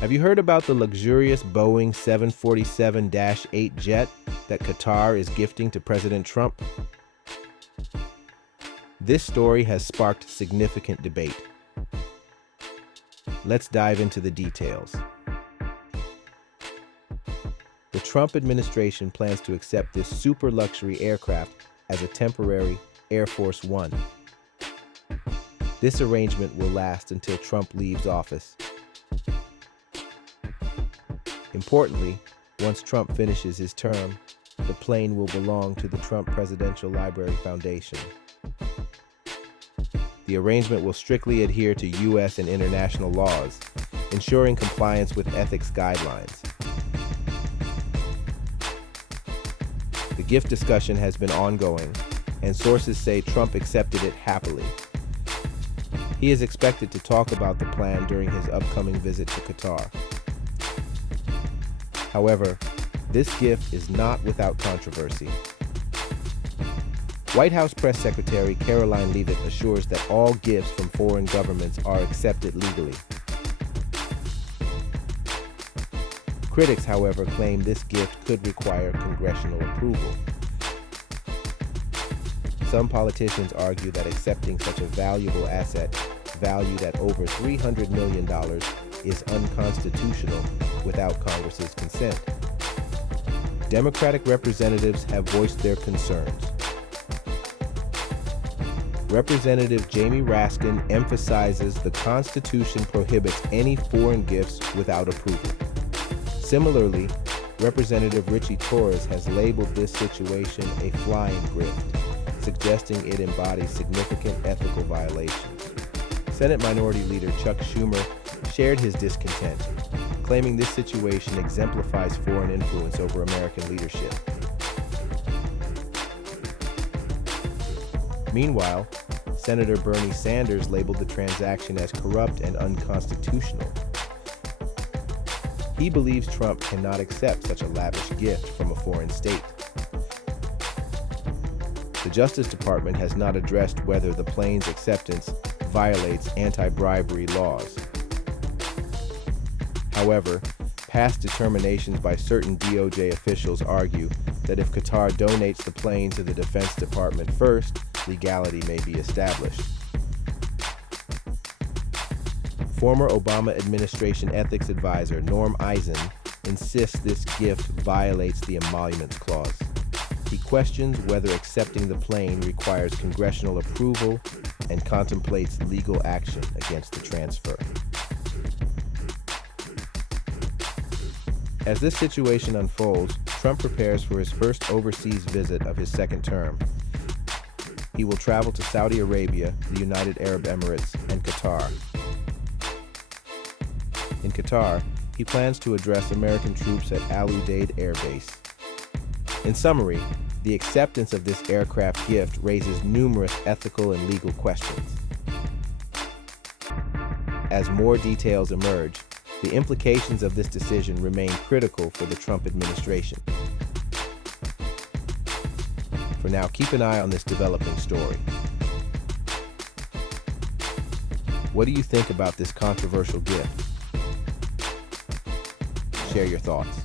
Have you heard about the luxurious Boeing 747-8 jet that Qatar is gifting to President Trump? This story has sparked significant debate. Let's dive into the details. The Trump administration plans to accept this super luxury aircraft as a temporary Air Force One. This arrangement will last until Trump leaves office. Importantly, once Trump finishes his term, the plane will belong to the Trump Presidential Library Foundation. The arrangement will strictly adhere to U.S. and international laws, ensuring compliance with ethics guidelines. The gift discussion has been ongoing, and sources say Trump accepted it happily. He is expected to talk about the plan during his upcoming visit to Qatar. However, this gift is not without controversy. White House Press Secretary Caroline Leavitt assures that all gifts from foreign governments are accepted legally. Critics, however, claim this gift could require congressional approval. Some politicians argue that accepting such a valuable asset, valued at over $300 million, is unconstitutional without Congress's consent. Democratic representatives have voiced their concerns. Representative Jamie Raskin emphasizes the Constitution prohibits any foreign gifts without approval. Similarly, Representative Richie Torres has labeled this situation a flying grift, suggesting it embodies significant ethical violations. Senate Minority Leader Chuck Schumer shared his discontent, claiming this situation exemplifies foreign influence over American leadership. Meanwhile, Senator Bernie Sanders labeled the transaction as corrupt and unconstitutional. He believes Trump cannot accept such a lavish gift from a foreign state. The Justice Department has not addressed whether the plane's acceptance violates anti-bribery laws. However, past determinations by certain DOJ officials argue that if Qatar donates the plane to the Defense Department first, legality may be established. Former Obama administration ethics advisor Norm Eisen insists this gift violates the Emoluments clause. He questions whether accepting the plane requires congressional approval and contemplates legal action against the transfer. As this situation unfolds, Trump prepares for his first overseas visit of his second term. He will travel to Saudi Arabia, the United Arab Emirates, and Qatar. In Qatar, he plans to address American troops at Al Udeid Air Base. In summary, the acceptance of this aircraft gift raises numerous ethical and legal questions. As more details emerge, the implications of this decision remain critical for the Trump administration. For now, keep an eye on this developing story. What do you think about this controversial gift? Share your thoughts.